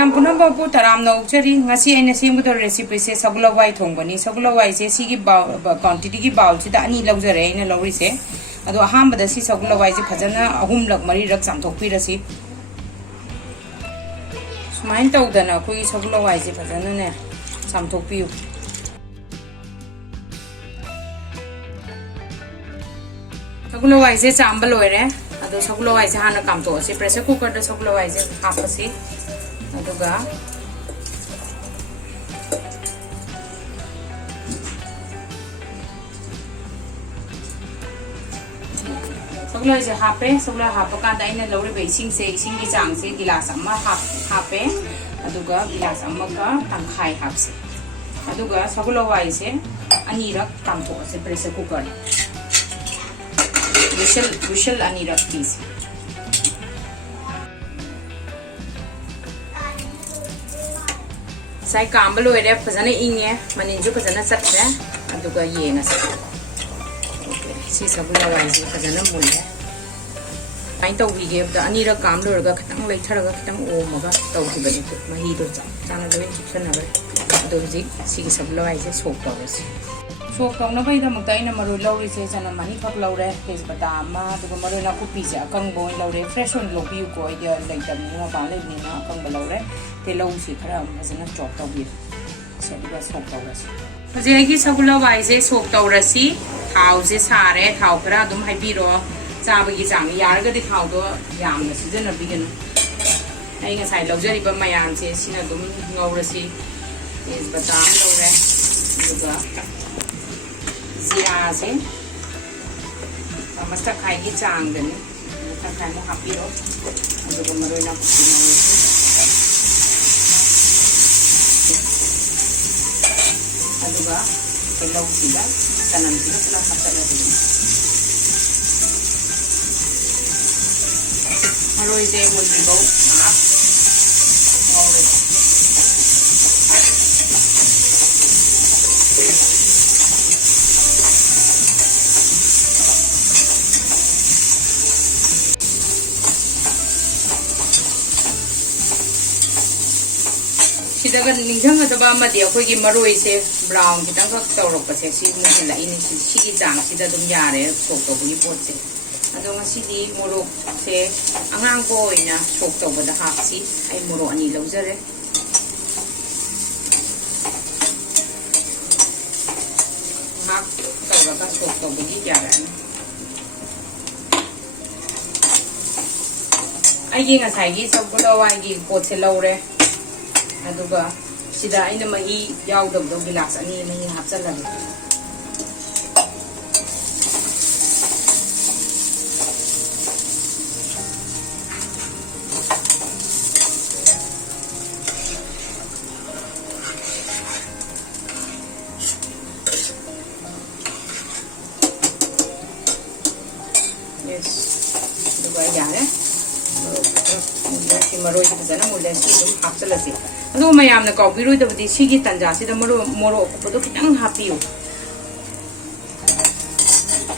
ꯃꯌꯥꯝ ꯄꯨꯝꯅꯃꯛꯄꯨ ꯇꯔꯥꯝꯅ ꯑꯣꯛꯆꯔꯤ ꯉꯁꯤ ꯑꯩꯅ ꯁꯦꯝꯒꯗꯧꯔꯤꯕ ꯔꯦꯁꯤꯄꯤꯁꯦ ꯁꯒꯣꯜ ꯍꯋꯥꯏ ꯊꯣꯡꯕꯅꯤ ꯁꯒꯣꯜ ꯍꯋꯥꯏꯁꯦ ꯁꯤꯒꯤ ꯀ꯭ꯋꯥꯟꯇꯤꯇꯤꯒꯤ ꯕꯥꯎꯜꯁꯤꯗ ꯑꯅꯤ ꯂꯧꯖꯔꯦ ꯑꯩꯅ ꯂꯧꯔꯤꯁꯦ ꯑꯗꯣ ꯑꯍꯥꯟꯕꯗ ꯁꯤ ꯁꯒꯣꯜ ꯍꯋꯥꯏꯁꯦ ꯐꯖꯅ ꯑꯍꯨꯝꯂꯛ ꯃꯔꯤꯔꯛ ꯆꯥꯝꯊꯣꯛꯄꯤꯔꯁꯤ ꯁꯨꯃꯥꯏꯅ ꯇꯧꯗꯅ ꯑꯩꯈꯣꯏꯒꯤ ꯁꯒꯣꯜ ꯍꯋꯥꯏꯁꯦ ꯐꯖꯅꯅꯦ ꯆꯥꯝꯊꯣꯛꯄꯤꯌꯨ ꯁꯒꯣꯜ ꯍꯋꯥꯏꯁꯦ ꯆꯥꯝꯕ ꯂꯣꯏꯔꯦ ꯑꯗꯣ ꯁꯒꯣꯜ ꯍꯋꯥꯏꯁꯦ ꯍꯥꯟꯅ ꯀꯥꯝꯊꯣꯛꯑꯁꯤ ꯄ꯭ꯔꯦꯁꯔ ꯀꯨꯀꯔꯗ ꯁꯒꯣꯜ ꯍꯋꯥꯏꯁꯦ ꯍꯥꯞꯄꯁꯤ ꯑꯗꯨꯒ सगुल से हापे सगुल हापकान अगर लौरीब इसिंगी चांग से गिलास हापे गिलास तंखाई हापसे सगुल हवाई से अनीरक कामथोसे प्रेसर कुकर विशल अनीरक पीस साई काम लोरे फजने इंगे मनिजु फजने चट्रे अदुगा येंगसे सी सगुल हवाई से फजने मुले पाइन तौबीगे अनीरक काम लोरगा खतंग लेथरगा खतंग ओमगा तौखिबने महीदो चाना लोइन चुपसनबे अदो हुजिक सिगी सगुल हवाई से सोक तौरसे सोक तौनबैदमक्ता अइना मरु लौरिसे जना मनी खक लौरे तेजपत्ता अमा अदुगा मरु नाकुपीसे अकंगबो लौरे फ्रेश ओन लोबियुको आइडिया लैतबनि मपा लैबनिना अकंग लौरे तेलौसी खरा फजना चॉप तौबि से अदुगा सोक तौरसे हजेगी सगुल हवाई से सोक तौरसी थाव से सारे थाव खरा अदुम हाइबिरो चाबगी चांग यारगदि थावदो यामना सिजनबीगन आई ngасai लौजरिबा मयाम से सिना दुम ngौरसी तेजपत्ता लौरे अदुगा जीरा से मस्ता खाई की चांगदनी मस्ता खाई मो हापिरो अदुगा मरोइना पुति ngौरसी अदुगा तेलौसिदा तनमसिदा पुला हापचलदनी मरोई से मुंद्रिबो हाप ngौरसी सिदगा निंजंगदबा अमदि अखोइगी मरोई से ब्राउन खितंग खक तौरकपसे सि मुहिलाइनि सिगी चांग सिदा दुम यारे सोक तौबगी पोटसे अदो ngasidi morok se angang ko oina sok tawbada hapsi ai morok ani laujare hak tawraga sok tawbagi yarani ai gi ngasai gi sogul hawai gi pot se laure aduga sida aina mahi yaudabdo gilas ani mahi hapchalani मरोई फजन मुले हापचलसे अदो मयामना काउबिरोदबदी सिगी तंजासिदा मोरो कुपदो खितंग हापियो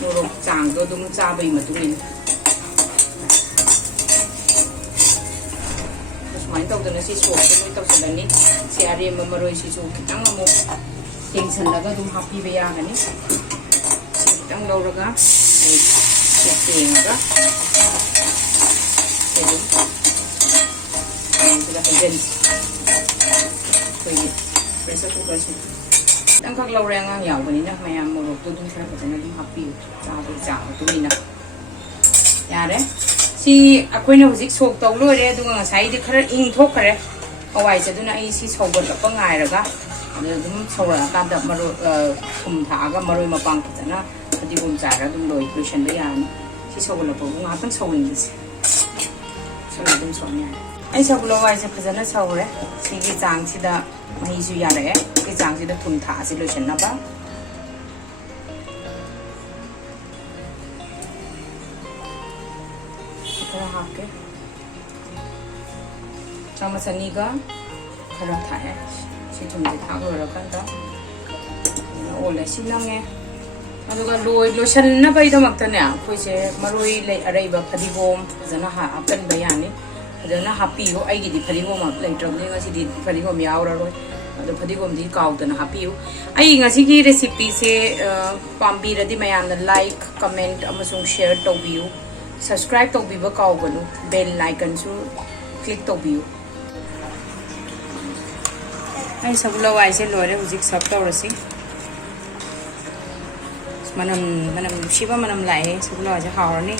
मोरो चांगदो दुम चाबई मतुइन सुमाइन तौदना सि सोकदो लोइ तौसलनी सि RM मरोई Sissu खितंग Amo टेंसनलगा दुम हापिबे यागनी सि खितंग लौरगा तेंगा pressure cooker से खक लौरे आगाम यावबनिना मयाम मोरोकतो दुम खरा फजना दुम हापियो चाबो तुमिना यारे सी अखोइना हुजिक सोक तौ लोरे दुगा ngसाइदि खरा इंग थोखरे हवाई जदुना आई सी सौबदप ngairaga दुम सौरा कादा मरो थुम थागा मरोइ मपांग फजना फदिगुम चारा दुम लोइ क्वेश्चन बे यानी सी सौबलपो ngaतंग सौलिंगिसे सोला दुम सोनिया आई सगुल हवाई से फजना सौरे सिगी चांग सिदा महीसु यारे के चांग सिदा थुम था से लोइसनबा खरा हाके चमचनीगा खरा थाए सि थुमजे थागोरकंदा ओले सिनंगे अदुगा लोइसनबैदमक्तने अखोइसे मरोई अरैबा फदिगोम फजना हापनबा यानी ꯐꯖꯅ ꯍꯥꯞꯄꯤꯌꯨ ꯑꯩꯒꯤꯗꯤ ꯐꯗꯤꯒꯣꯝ ꯂꯩꯇ꯭ꯔꯕꯅꯤ ꯉꯁꯤꯗꯤ ꯐꯗꯤꯒꯣꯝ ꯌꯥꯎꯔꯔꯣꯏ ꯑꯗꯣ ꯐꯗꯤꯒꯣꯝꯗꯤ ꯀꯥꯎꯗꯅ ꯍꯥꯞꯄꯤꯌꯨ ꯑꯩ ꯉꯁꯤꯒꯤ ꯔꯦꯁꯤꯄꯤꯁꯦ ꯄꯥꯝꯕꯤꯔꯗꯤ ꯃꯌꯥꯝꯅ ꯂꯥꯏꯛ ꯀꯃꯦꯟꯠ ꯑꯃꯁꯨꯡ ꯁꯦꯌꯔ ꯇꯧꯕꯤꯌꯨ ꯁꯕꯁꯀ꯭ꯔꯥꯏꯕ ꯇꯧꯕꯤꯕ ꯀꯥꯎꯒꯅꯨ ꯕꯦꯜ ꯑꯥꯏꯀꯟꯁꯨ ꯀ꯭ꯂꯤꯛ ꯇꯧꯕꯤꯌꯨ ꯑꯩ ꯁꯒꯨꯜ ꯍꯋꯥꯏꯁꯦ ꯂꯣꯏꯔꯦ ꯍꯧꯖꯤꯛ ꯁꯔꯚ ꯇꯧꯔꯁꯤ manam nusiba manam lae suglo aja hawrani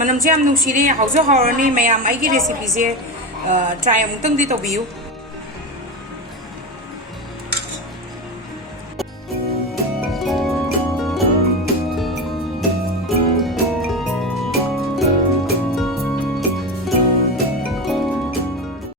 manam je am nusire hauso hawrani mayam ai gi recipe je try amutang di tobiu